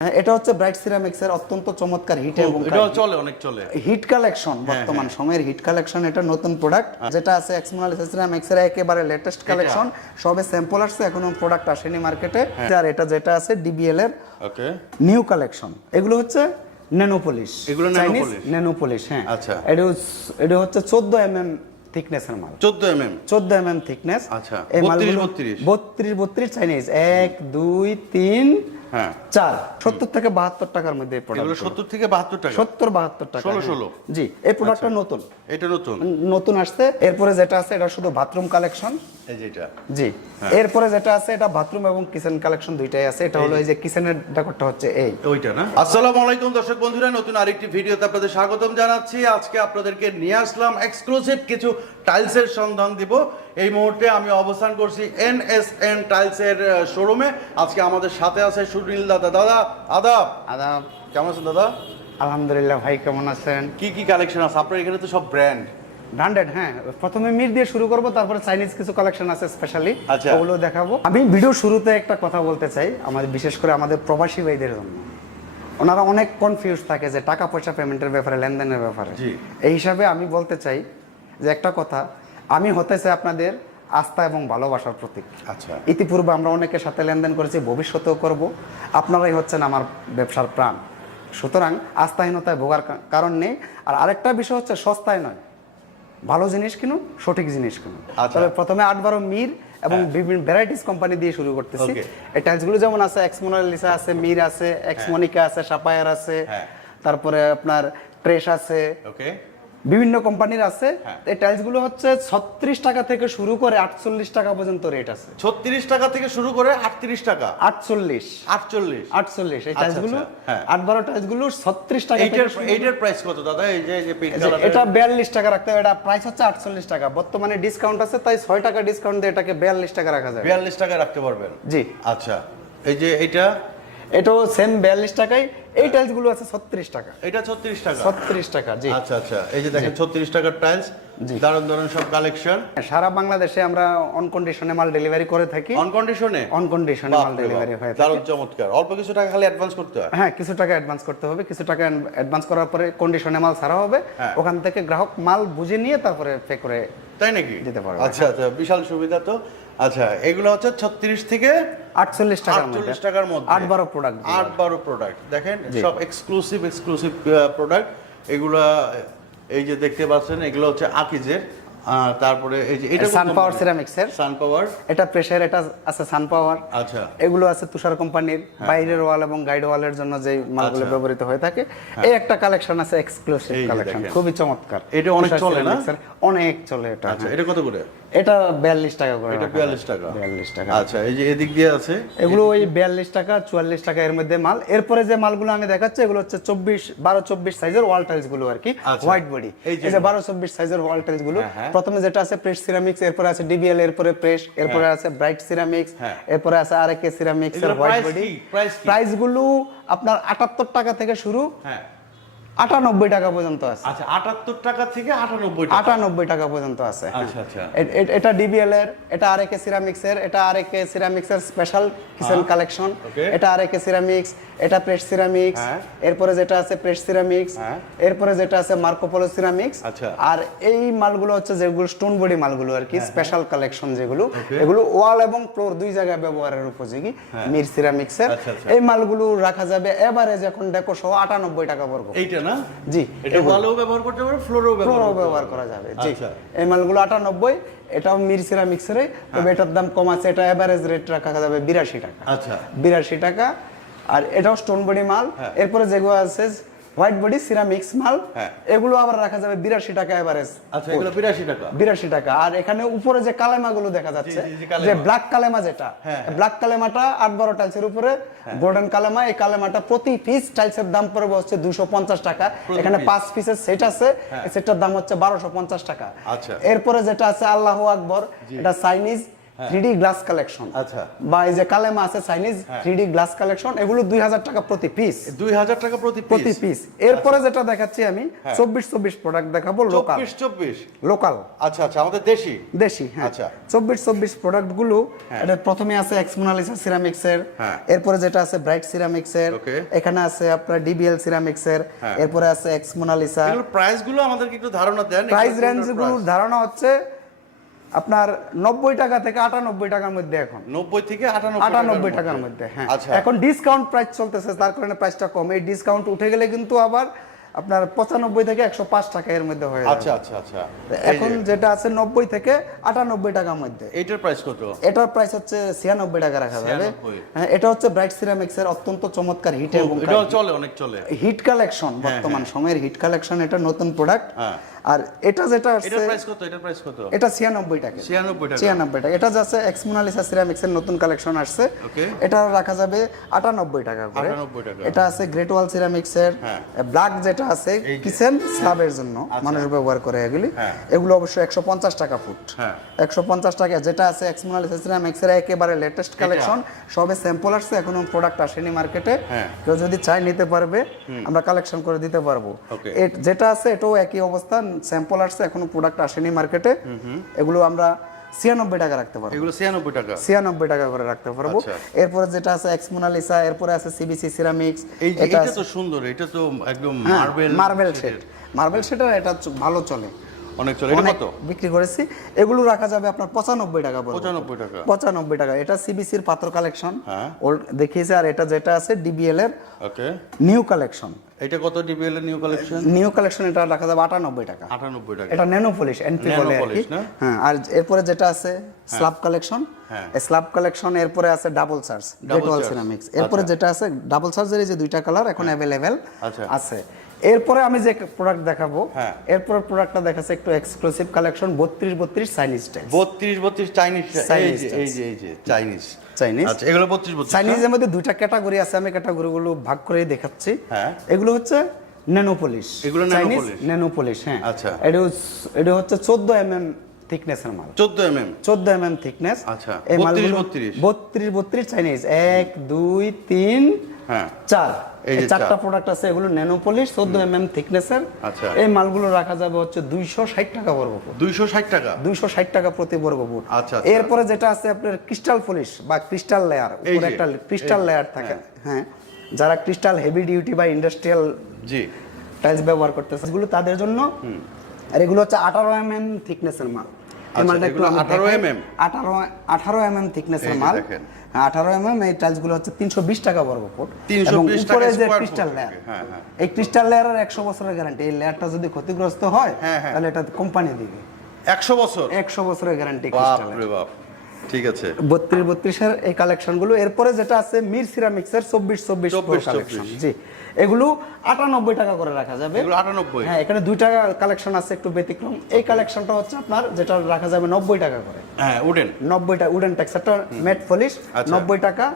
এটা হচ্ছে ব্রাইট সিরামিক্সের অত্যন্ত চমৎকার হিট এবং এটা চলে অনেক চলে হিট কালেকশন বর্তমান সময়ের হিট কালেকশন। এটা নতুন প্রোডাক্ট যেটা আছে এক্সমোনাল সিরামিক্সের একেবারে লেটেস্ট কালেকশন। সবে স্যাম্পল আসছে, এখনো প্রোডাক্ট আসেনি মার্কেটে। আর এটা যেটা আছে ডিবিএল এর ওকে নিউ কালেকশন। এগুলো হচ্ছে ন্যানো পলিশ, এগুলো ন্যানো পলিশ। হ্যাঁ, আচ্ছা। এটা হচ্ছে 14 mm থিকনেসের মাল। 14 mm 14 mm থিকনেস। আচ্ছা, এই মালগুলো 32 চাইনিজ 1 2 3 হ্যাঁ 4 70 থেকে 72 টাকার মধ্যে এগুলো 70 থেকে 72 টাকা 70 72 টাকা 16 জি। এই প্রোডাক্টটা নতুন, এটা নতুন আসছে। এরপরে যেটা আছে এটা শুধু বাথরুম কালেকশন, এই যেটা জি। এরপরে যেটা আছে এটা বাথরুম এবং কিচেন কালেকশন দুইটাই আছে। এটা হলো এই যে কিচেনের ডেকোরটা হচ্ছে এই ওইটা না। আসসালামু আলাইকুম দর্শক বন্ধুরা, নতুন আরেকটি ভিডিওতে আপনাদের স্বাগতম জানাচ্ছি। আজকে আপনাদেরকে নিয়ে আসলাম এক্সক্লুসিভ কিছু টাইলসের সন্ধান দিব। এই মুহূর্তে আমি অবস্থান করছি NSN টাইলসের শোরুমে। আজকে আমাদের সাথে আছে সুনীল দাদা। দাদা আদাব। আদাব। কেমন আছেন দাদা? আলহামদুলিল্লাহ ভাই, কেমন আছেন? কি কালেকশন আছে আপনার এখানে? তো সব ব্র্যান্ড ব্র্যান্ডেড। হ্যাঁ, প্রথমে মির দিয়ে শুরু করব, তারপরে চাইনিজ কিছু কালেকশন আছে স্পেশালি, আচ্ছা। ওগুলো দেখাবো। আমি ভিডিও শুরুতে একটা কথা বলতে চাই, আমাদের বিশেষ করে আমাদের প্রবাসী ভাইদের জন্য। ওনারা অনেক কনফিউজ থাকে যে টাকা পয়সা পেমেন্টের ব্যাপারে, লেনদেনের ব্যাপারে। এই হিসাবে আমি বলতে চাই যে একটা কথা, আমি হতে চাই আপনাদের আস্থা এবং ভালোবাসার প্রতীক। আচ্ছা। ইতিপূর্বে আমরা অনেকের সাথে লেনদেন করেছি, ভবিষ্যতেও করব। আপনারাই হচ্ছেন আমার ব্যবসার প্রাণ। সুতরাং আস্থাহীনতায় ভোগার কারণ নেই। আর আরেকটা বিষয় হচ্ছে সস্তায় নয়, ভালো জিনিস কিনুন, সঠিক জিনিস কিনুন। তবে প্রথমে 8-12 মির এবং বিভিন্ন ভ্যারাইটিস কোম্পানি দিয়ে শুরু করতেছি। এই টাইলসগুলো যেমন আছে এক্সমোনালিসা আছে, মির আছে, এক্সমোনিকা আছে, সাপায়ার আছে, তারপরে আপনার ট্রেস আছে, ওকে, বিভিন্ন কোম্পানির আছে। এই টাইলসগুলো হচ্ছে 36 টাকা থেকে শুরু করে 48 টাকা পর্যন্ত রেট আছে। 36 টাকা থেকে শুরু করে 38 টাকা 48 এই টাইলসগুলো 8-12 টাইলসগুলো 36 টাকা। এইটার প্রাইস কত দাদা? এই যে পিঙ্ক কালার, এটা 42 টাকা রাখতে হবে। এটা প্রাইস হচ্ছে 48 টাকা। বর্তমানে ডিসকাউন্ট আছে, তাই 6 টাকা ডিসকাউন্ট দিয়ে এটাকে 42 টাকা রাখা যায়। 42 টাকা রাখতে পারবেন? জি। আচ্ছা, এই যে এটাও সেম 42 টাকায়। এই টাইলসগুলো আছে 36 টাকা। এটা 36 টাকা? 36 টাকা, জি। আচ্ছা, এই যে দেখেন 36 টাকার টাইলস, দারুণ সব কালেকশন। সারা বাংলাদেশে আমরা অন কন্ডিশনে মাল ডেলিভারি করে থাকি। অন কন্ডিশনে মাল ডেলিভারি হয়। দারুণ চমৎকার। অল্প কিছু টাকা খালি অ্যাডভান্স করতে হয়? হ্যাঁ, কিছু টাকা অ্যাডভান্স করতে হবে। কিছু টাকা অ্যাডভান্স করার পরে কন্ডিশনে মাল ছাড়া হবে। ওখান থেকে গ্রাহক মাল বুঝে নিয়ে তারপরে পে করে, তাই নাকি, দিতে পারবে। আচ্ছা, বিশাল সুবিধা তো। আচ্ছা, এগুলো হচ্ছে 36 থেকে 48 টাকার মধ্যে 8-12 প্রোডাক্ট। 8-12 প্রোডাক্ট দেখেন, সব এক্সক্লুসিভ প্রোডাক্ট। এগুলা এই যে দেখতে পাচ্ছেন, এগুলো হচ্ছে আকিজের। তারপরে এই যে এটা সানপাওয়ার সিরামিক্সের। সানপাওয়ার, এটা প্রেসার, এটা আছে সানপাওয়ার। আচ্ছা। এগুলো আছে তুষার কোম্পানির বাইরের ওয়াল এবং গাইড ওয়ালের জন্য যে মালগুলো ব্যবহৃত হয়ে থাকে। এই একটা কালেকশন আছে এক্সক্লুসিভ কালেকশন, খুবই চমৎকার। এটা অনেক চলে না? অনেক চলে এটা। আচ্ছা, এটা কত করে? এটা 42 টাকা করে। এটা 42 টাকা? 42 টাকা। আচ্ছা, এই যে এদিক দিয়ে আছে, এগুলো ওই 42 টাকা 44 টাকা এর মধ্যে মাল। এরপরে যে মালগুলো আমি দেখাচ্ছি এগুলো হচ্ছে 12-24 সাইজের ওয়াল টাইলস গুলো আর কি, হোয়াইট বডি। এই যে 12-24 সাইজের ওয়াল টাইলস গুলো। প্রথমে যেটা আছে প্রেস সিরামিক্স, এরপরে আছে ডিবিএল, এরপরে প্রেস, এরপরে আছে ব্রাইট সিরামিক্স, এরপরে আছে আরকে সিরামিক্স এর হোয়াইট বডি। প্রাইস গুলো আপনার 78 টাকা থেকে শুরু, 98 টাকা পর্যন্ত আছে। আচ্ছা, 78 টাকা থেকে 98 টাকা পর্যন্ত আছে। আচ্ছা। এটা ডিবিএল এর, এটা আরকে সিরামিক্স এর, এটা আরকে সিরামিক্স এর স্পেশাল কিচেন কালেকশন। এটা আরকে সিরামিক্স, এটা প্রেস সিরামিক্স, এরপরে যেটা আছে প্রেস সিরামিক্স, এরপরে যেটা আছে মার্কোপোলো সিরামিক্স। আর এই মালগুলো হচ্ছে যেগুলো স্টোন বডি মালগুলো আর কি, স্পেশাল কালেকশন যেগুলো, এগুলো ওয়াল এবং ফ্লোর দুই জায়গায় ব্যবহারের উপযোগী, মির সিরামিক্স এর। এই মালগুলো রাখা যাবে এভারেজ এখন ডেকো সহ 98 টাকা বর্গ। এইটা না? জি। এটা ওয়ালেও ব্যবহার করতে পারবে, ফ্লোরেও ব্যবহার করা যাবে। জি। এই মালগুলো 98, এটাও মির সিরামিক্স এর, তবে এটার দাম কম আছে। এটা এভারেজ রেট রাখা যাবে 82 টাকা। আচ্ছা, 82 টাকা। আর এটাও স্টোন বডি মাল। এরপরে যেগুলো আছে হোয়াইট বডি সিরামিক্স মাল, এগুলো আবার রাখা যাবে 82 টাকা এভারেজ। আচ্ছা, এগুলো 82 টাকা। আর এখানে উপরে যে কালেমাগুলো দেখা যাচ্ছে, যে ব্ল্যাক কালেমা, যেটা ব্ল্যাক কালেমাটা 8-12 টাইলসের উপরে গোল্ডেন কালেমা। এই কালেমাটা প্রতি পিস টাইলসের দাম পড়বে হচ্ছে 250 টাকা। এখানে 5 পিসের সেট আছে, এই সেটটার দাম হচ্ছে 1250 টাকা। আচ্ছা। এরপরে যেটা আছে আল্লাহু আকবর, এটা চাইনিজ 3D গ্লাস কালেকশন, আচ্ছা। বা এই যে কালেমা আছে চাইনিজ 3D গ্লাস কালেকশন, এগুলো 2000 টাকা প্রতি পিস। 2000 টাকা প্রতি পিস। এরপরে যেটা দেখাচ্ছি আমি 24 প্রোডাক্ট দেখাবো, লোকাল। 24 লোকাল, আচ্ছা আচ্ছা, আমাদের দেশি। হ্যাঁ। আচ্ছা। 24 প্রোডাক্ট গুলো, এটা প্রথমে আছে এক্স মোনালিসা সিরামিক্স এর, এরপরে যেটা আছে ব্রাইট সিরামিক্স এর, এখানে আছে আপনার ডিবিএল সিরামিক্স এর, এরপরে আছে এক্স মোনালিসা। এগুলো প্রাইস গুলো আমাদেরকে একটু ধারণা দেন। প্রাইস রেঞ্জ গুলোর ধারণা হচ্ছে আপনার 90 টাকা থেকে 98 টাকার মধ্যে। এখন 90 থেকে 98 টাকার মধ্যে। হ্যাঁ, এখন ডিসকাউন্ট প্রাইস চলতেছে, তার কারণে প্রাইসটা কম। এই ডিসকাউন্ট উঠে গেলে কিন্তু আবার আপনার 95 থেকে 105 টাকা এর মধ্যে হয়ে যাবে। আচ্ছা আচ্ছা আচ্ছা। এখন যেটা আছে 90 থেকে 98 টাকার মধ্যে। এটার প্রাইস কত? এটার প্রাইস হচ্ছে 96 টাকা রাখা যাবে। হ্যাঁ, এটা হচ্ছে ব্রাইট সিরামিক্স এর অত্যন্ত চমৎকার হিট এবং এটা চলে, অনেক চলে। হিট কালেকশন, বর্তমান সময়ের হিট কালেকশন, এটা নতুন প্রোডাক্ট। আর এটা যেটা আছে, এটার প্রাইস কত? এটার প্রাইস কত? এটা 96 টাকা। 96 টাকা। এটা যাচ্ছে এক্স মোনালিসা সিরামিক্স এর নতুন কালেকশন আসছে, এটা রাখা যাবে 98 টাকা করে। এটা আছে গ্রেট ওয়াল সিরামিক্স এর ব্ল্যাক, যেটা আছে কিচেন স্ল্যাবের জন্য মানুষ ব্যবহার করে এগুলি। এগুলো অবশ্য 150 টাকা ফুট। 150 টাকা। যেটা আছে এক্স মোনালিসা সিরামিক্স এর একেবারে লেটেস্ট কালেকশন, সবে স্যাম্পল আসছে, এখনো প্রোডাক্ট আসেনি মার্কেটে। কেউ যদি চায় নিতে পারবে, আমরা কালেকশন করে দিতে পারবো। যেটা আছে এটাও একই অবস্থা, স্যাম্পল আসছে, এখনো প্রোডাক্ট আসেনি মার্কেটে। এগুলো আমরা 96 টাকা রাখতে পারবো। এগুলো 96 টাকা, 96 টাকা করে রাখতে পারবো। এরপরে যেটা আছে এক্স মোনালিসা, এরপরে আছে সিবিসি সিরামিক্স। এটা তো সুন্দর, এটা তো একদম মার্বেল শেড। মার্বেল শেডের এটা ভালো চলে, অনেক চলে। এটা কত বিক্রি করেছি? এগুলো রাখা যাবে আপনার 95 টাকা পড়বে। 95 টাকা। এটা সিবিসির পাথর কালেকশন ওল্ড দেখিয়েছে। আর এটা যেটা আছে ডিবিএল এর নিউ কালেকশন। এটা কত ডিবিএল এর নিউ কালেকশন? নিউ কালেকশন এটা রাখা যাবে 98 টাকা। 98 টাকা। এটা ন্যানো পলিশ, এনপি বলে আর কি। হ্যাঁ, আর এরপরে যেটা আছে স্ল্যাব কালেকশন, স্ল্যাব কালেকশন। এরপরে আছে ডাবল চার্জ গ্রেট ওয়াল সিরামিক্স। এরপরে যেটা আছে ডাবল চার্জের এই যে দুইটা কালার এখন अवेलेबल আছে। এরপরে আমি যে প্রোডাক্ট দেখাবো, এরপর প্রোডাক্টটা দেখাচ্ছে একটু exclusive collection, 32 Chinese type. 32 Chinese, এই যে চাইনিজ। আচ্ছা, এগুলো 32 চাইনিজের মধ্যে দুইটা ক্যাটাগরি আছে, আমি ক্যাটাগরিগুলো ভাগ করে দেখাচ্ছি। এগুলো হচ্ছে ন্যানো পলিশ, এগুলো ন্যানো পলিশ। হ্যাঁ, আচ্ছা। এটা হচ্ছে 14 mm থিকনেসের মাল। 14 mm থিকনেস। আচ্ছা, এই মালগুলো 32 চাইনিজ। 1 2 3 4 এই চারটা প্রোডাক্ট আছে, এগুলো ন্যানো পলিশ 14 mm থিকনেসের। আচ্ছা, এই মালগুলো রাখা যাবে হচ্ছে 260 টাকা বর্গ ফুট। 260 টাকা, 260 টাকা প্রতি বর্গ ফুট। আচ্ছা। এরপরে যেটা আছে আপনার ক্রিস্টাল পলিশ বা ক্রিস্টাল লেয়ার, উপরে একটা ক্রিস্টাল লেয়ার থাকে। হ্যাঁ, যারা ক্রিস্টাল হেভি ডিউটি বা ইন্ডাস্ট্রিয়াল টাইলস ব্যবহার করতেছে, এগুলো তাদের জন্য। আর এগুলো হচ্ছে 18 mm থিকনেসের মাল। এই মালটা একটু 18 mm থিকনেসের মাল। 18 mm। এই টাইলস গুলো হচ্ছে 320 টাকা বর্গ ফুট। এবং উপরে যে ক্রিস্টাল লেয়ার, এই ক্রিস্টাল লেয়ারের 100 বছরের গ্যারান্টি। এই লেয়ারটা যদি ক্ষতিগ্রস্ত হয় তাহলে এটা কোম্পানি দিবে 100 বছরের গ্যারান্টি ক্রিস্টাল। ঠিক আছে। 32 এর এই কালেকশন গুলো। এরপরে যেটা আছে মির সিরামিক্স এর 24 কালেকশন। জি, এগুলো 98 টাকা করে রাখা যাবে। এগুলো 98। হ্যাঁ, এখানে দুইটা কালেকশন আছে একটু ব্যতিক্রম। এই কালেকশনটা হচ্ছে আপনার যেটা রাখা যাবে 90 টাকা করে। হ্যাঁ, উডেন 90 টাকা। উডেন টেক্সচারটা ম্যাট পলিশ 90 টাকা।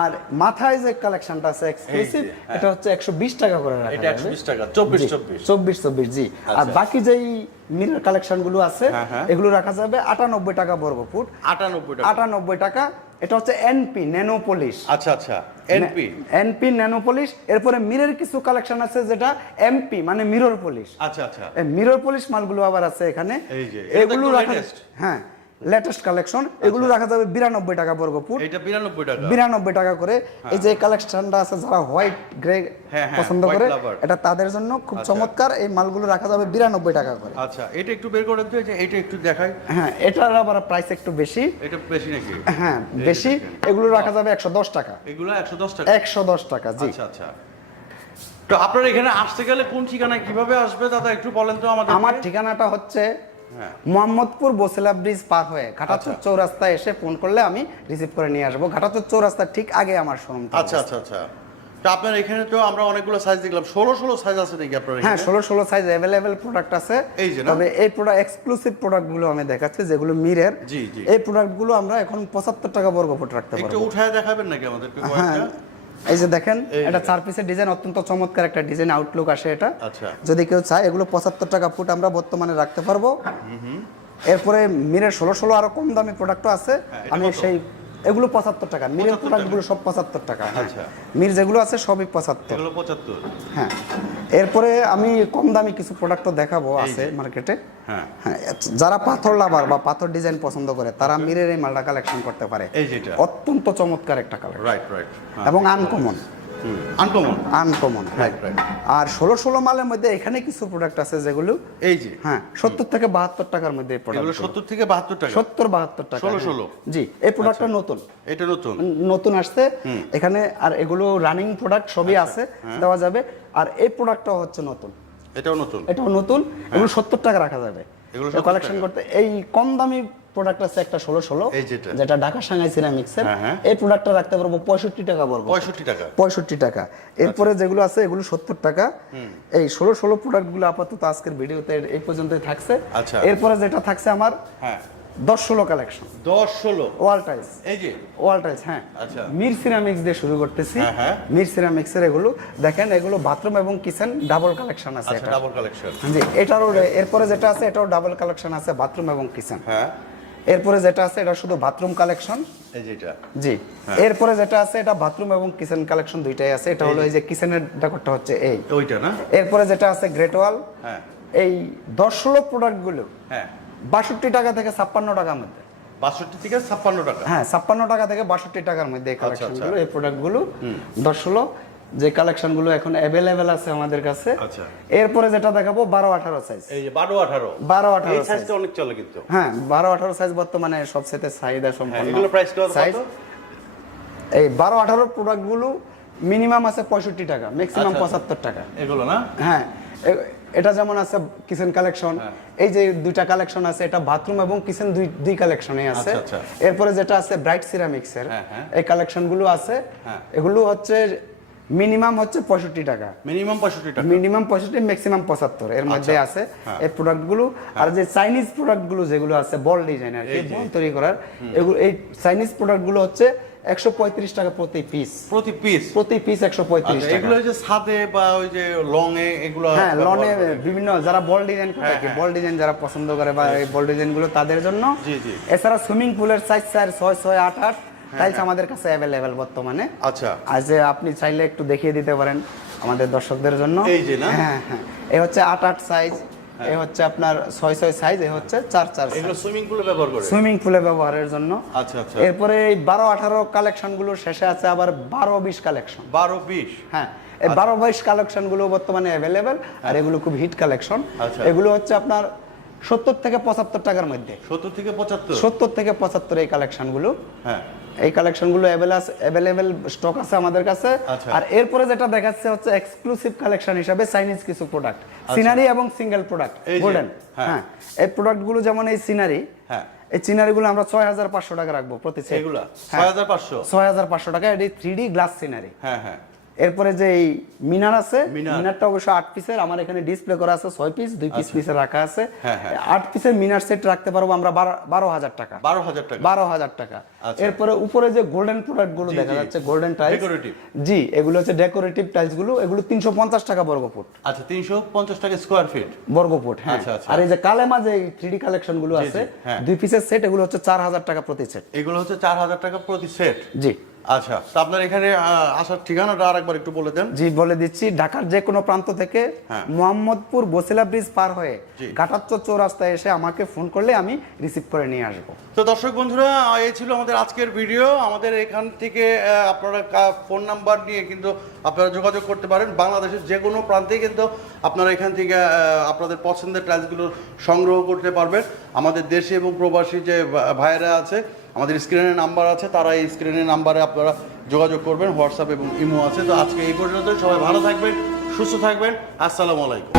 আর মাথায় যে কালেকশনটা আছে এক্সক্লুসিভ, এটা হচ্ছে 120 টাকা করে রাখা যাবে। এটা 120 টাকা। 24 জি। আর বাকি যেই মিরর কালেকশন গুলো আছে এগুলো রাখা যাবে 98 টাকা বর্গ ফুট। 98 টাকা। এটা হচ্ছে এনপি ন্যানো পলিশ। আচ্ছা আচ্ছা, এনপি ন্যানো পলিশ। এরপরে মিরর কিছু কালেকশন আছে যেটা এমপি মানে মিরর পলিশ। আচ্ছা আচ্ছা, এই মিরর পলিশ মালগুলো আবার আছে এখানে। এগুলো রাখা, হ্যাঁ, লেটেস্ট কালেকশন। এগুলো রাখা যাবে 92 টাকা বর্গ ফুট। এটা 92 টাকা করে। এই যে কালেকশনটা আছে, যারা হোয়াইট গ্রে পছন্দ করে, এটা তাদের জন্য খুব চমৎকার। এই মালগুলো রাখা যাবে 92 টাকা করে। আচ্ছা, এটা একটু বের করে দিতে, এটা একটু দেখাই। হ্যাঁ, এটার আবার প্রাইস একটু বেশি। এটা বেশি নাকি? হ্যাঁ, বেশি। এগুলো রাখা যাবে 110 টাকা। এগুলো 110 টাকা। 110 টাকা। জি। আচ্ছা আচ্ছা। তো আপনারা এখানে আসতে গেলে কোন ঠিকানায় কিভাবে আসবে দাদা একটু বলেন তো আমাদের। আমার ঠিকানাটা হচ্ছে মোহাম্মদপুর বসিলা ব্রিজ পার হয়ে ঘাটাচর চৌরাস্তায় এসে ফোন করলে আমি রিসিভ করে নিয়ে আসবো। ঘাটাচর চৌরাস্তার ঠিক আগে আমার শোরুম। আচ্ছা আচ্ছা আচ্ছা। তো আপনার এখানে তো আমরা অনেকগুলো সাইজ দেখলাম, 16 সাইজ আছে নাকি আপনার এখানে? হ্যাঁ, 16 সাইজ अवेलेबल প্রোডাক্ট আছে। তবে এই প্রোডাক্ট এক্সক্লুসিভ প্রোডাক্টগুলো আমি দেখাচ্ছি যেগুলো মিরের। এই প্রোডাক্টগুলো আমরা এখন 75 টাকা বর্গ ফুট রাখতে পারবো। একটু উঠায় দেখাবেন নাকি আমাদেরকে কয়েকটা? এই যে দেখেন, এটা 4 পিসের ডিজাইন, অত্যন্ত চমৎকার একটা ডিজাইন আউটলুক আসে এটা। যদি কেউ চায়, এগুলো 75 টাকা ফুট আমরা বর্তমানে রাখতে পারবো। এরপরে মিরের 16 আরো কম দামি প্রোডাক্টও আছে। আমি সেই এগুলো 75 টাকা, মিরের প্রোডাক্টগুলো সব 75 টাকা। আচ্ছা, মির যেগুলো আছে সবই 75। এগুলো 75। হ্যাঁ, এরপরে আমি কম দামি কিছু প্রোডাক্টও দেখাবো আছে মার্কেটে। হ্যাঁ, যারা পাথর লাভার বা পাথর ডিজাইন পছন্দ করে তারা মিরের এই মালটা কালেকশন করতে পারে। এই যেটা অত্যন্ত চমৎকার একটা কালেকশন, রাইট এবং আনকমন। আর 16 মালের মধ্যে এখানে কিছু প্রোডাক্ট আছে যেগুলো এই যে 70 থেকে 72 টাকার মধ্যে এই প্রোডাক্ট। 70 থেকে 72 টাকা, 70-72 টাকা। 16 জি, এই প্রোডাক্টটা নতুন, এটা নতুন আসছে এখানে। আর এগুলো রানিং প্রোডাক্ট সবই আছে, দেওয়া যাবে। আর এই প্রোডাক্টটা হচ্ছে নতুন, এটাও নতুন। এগুলো 70 টাকা রাখা যাবে কালেকশন করতে। এই কম দামি প্রোডাক্ট আছে একটা 16, যেটা ঢাকা সাংহাই সিরামিক্সের। এই প্রোডাক্টটা রাখতে পারবো 65 টাকা বর্গ। 65 টাকা। এরপরে যেগুলো আছে এগুলো 70 টাকা। এই 16 প্রোডাক্টগুলো আপাতত আজকের ভিডিওতে এই পর্যন্তই থাকছে। এরপরে যেটা থাকছে আমার 10-16 কালেকশন, 10-16 ওয়াল টাইলস। এই যে ওয়াল টাইলস, মির সিরামিক্স দিয়ে শুরু করতেছি। মির সিরামিক্সের এগুলো দেখেন, এগুলো বাথরুম এবং কিচেন ডাবল কালেকশন আছে। এটা ডাবল কালেকশন, জি। এটারও এরপরে যেটা আছে এটাও ডাবল কালেকশন আছে, বাথরুম এবং কিচেন। এরপরে যেটা আছে এটা শুধু বাথরুম কালেকশন, এই যেটা, জি। এরপরে যেটা আছে এটা বাথরুম এবং কিচেন কালেকশন দুইটাই আছে। এটা হলো এই যে কিচেনের ডেকোরটা হচ্ছে এই ওইটা না। এরপরে যেটা আছে গ্রেট ওয়াল। এই 10-16 প্রোডাক্টগুলো 62 টাকা থেকে 56 টাকার মধ্যে। 62 থেকে 56 টাকা, 56 টাকা থেকে 62 টাকার মধ্যে এই কালেকশনগুলো, এই প্রোডাক্টগুলো 10-16 যে কালেকশনগুলো এখন अवेलेबल আছে আমাদের কাছে। এরপরে যেটা দেখাবো 12-18 সাইজ। এই যে 12-18 এই সাইজটা অনেক চলে কিন্তু। 12-18 সাইজ বর্তমানে সবচেয়ে চাহিদা সম্পন্ন। এগুলো প্রাইস কত? এই 12-18 প্রোডাক্টগুলো মিনিমাম আছে 65 টাকা, ম্যাক্সিমাম 75 টাকা। এগুলো না? এটা যেমন আছে কিচেন কালেকশন। এই যে দুইটা কালেকশন আছে, এটা বাথরুম এবং কিচেন দুই কালেকশনে আছে। এরপরে যেটা আছে ব্রাইট সিরামিক্সের, এই কালেকশনগুলো আছে। এগুলো হচ্ছে মিনিমাম হচ্ছে 65 টাকা, মিনিমাম 65, ম্যাক্সিমাম 75 এর মধ্যে আছে এই প্রোডাক্টগুলো। আর যে চাইনিজ প্রোডাক্টগুলো যেগুলো আছে বল ডিজাইন আর কি, বল তৈরি করার, এগুলো এই চাইনিজ প্রোডাক্টগুলো হচ্ছে 135 টাকা প্রতি পিস। প্রতি পিস 135 টাকা। এগুলো যে ছাদে বা ওই যে লং এ, এগুলো লনে বিভিন্ন যারা বল ডিজাইন করে, বল ডিজাইন যারা পছন্দ করে বা এই বল ডিজাইন গুলো তাদের জন্য। এছাড়া সুইমিং পুলের সাইজ 4-6-6-8-8 টাইলস আমাদের কাছে अवेलेबल বর্তমানে। আচ্ছা, আজ আপনি চাইলে একটু দেখিয়ে দিতে পারেন আমাদের দর্শকদের জন্য। এই যে না, এই হচ্ছে 8-8 সাইজ, এই হচ্ছে আপনার 6-6 সাইজ, এই হচ্ছে 4-4। এগুলো সুইমিং পুলে ব্যবহার করে, সুইমিং পুলে ব্যবহারের জন্য। আচ্ছা। এরপরে এই 12-18 কালেকশন গুলো শেষে আছে আবার 12-20 কালেকশন। 12-20, এই 12-20 কালেকশন গুলো বর্তমানে अवेलेबल। আর এগুলো খুব হিট কালেকশন। এগুলো হচ্ছে আপনার 70 থেকে 75 টাকার মধ্যে। 70 থেকে 75 এই কালেকশনগুলো। এই কালেকশনগুলো अवेलेबल স্টক আছে আমাদের কাছে। আর এরপরে যেটা দেখাচ্ছে হচ্ছে এক্সক্লুসিভ কালেকশন হিসাবে চাইনিজ কিছু প্রোডাক্ট, সিনারি এবং সিঙ্গেল প্রোডাক্ট গোল্ডেন। এই প্রোডাক্টগুলো যেমন এই সিনারি, এই সিনারিগুলো আমরা 6500 টাকা রাখবো প্রতি সেট। এগুলো 6500 টাকা। এটি 3D গ্লাস সিনারি। এরপরে যে এই মিনার আছে, মিনারটা অবশ্য 8 পিসের, আমার এখানে ডিসপ্লে করা আছে 6 পিস, 2 পিসে রাখা আছে। 8 পিসের মিনার সেট রাখতে পারবো আমরা 12,000 টাকা। 12,000 টাকা। এরপরে উপরে যে গোল্ডেন প্রোডাক্ট গুলো দেখা যাচ্ছে, গোল্ডেন টাইলস, জি, এগুলো হচ্ছে ডেকোরেটিভ টাইলস গুলো। এগুলো 350 টাকা বর্গ ফুট। আচ্ছা, 350 টাকা স্কয়ার ফিট, বর্গ ফুট। আর এই যে কালেমা যে 3D কালেকশন গুলো আছে 2 পিসের সেট, এগুলো হচ্ছে 4000 টাকা প্রতি সেট। এগুলো হচ্ছে 4000 টাকা প্রতি সেট, জি। আচ্ছা, তো আপনার এখানে আসার ঠিকানাটা আরেকবার একটু বলে দেন। জি, বলে দিচ্ছি। ঢাকার যে কোনো প্রান্ত থেকে মোহাম্মদপুর বসিলা ব্রিজ পার হয়ে ঘাটাচর চৌরাস্তায় এসে আমাকে ফোন করলে আমি রিসিভ করে নিয়ে আসবো। তো দর্শক বন্ধুরা, এই ছিল আমাদের আজকের ভিডিও। আমাদের এখান থেকে আপনারা ফোন নাম্বার নিয়ে কিন্তু আপনারা যোগাযোগ করতে পারেন। বাংলাদেশের যে কোনো প্রান্তেই কিন্তু আপনারা এখান থেকে আপনাদের পছন্দের টাইলসগুলো সংগ্রহ করতে পারবেন। আমাদের দেশে এবং প্রবাসী যে ভাইয়েরা আছে, আমাদের স্ক্রিনের নাম্বার আছে, তারা এই স্ক্রিনের নাম্বারে আপনারা যোগাযোগ করবেন। হোয়াটসঅ্যাপ এবং ইমো আছে। তো আজকে এই পর্যন্ত, সবাই ভালো থাকবেন, সুস্থ থাকবেন। আসসালামু আলাইকুম।